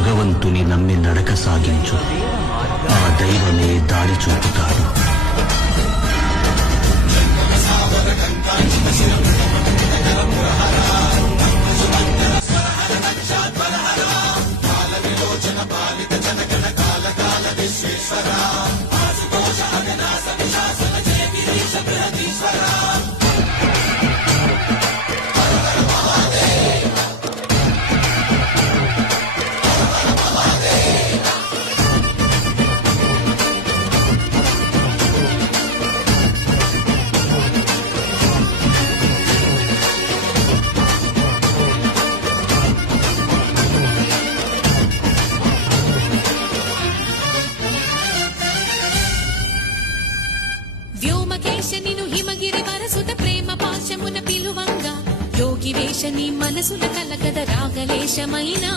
భగవంతుని నమ్మి నడక సాగించు, ఆ దైవమే దారి చూపుతాడు. వ్యోమకేశ నిను హిమగిరి వరసుత ప్రేమ పాశమున పిలువంగా, యోగి వేష నీ మనసుల కలగద రాగలేశమైనా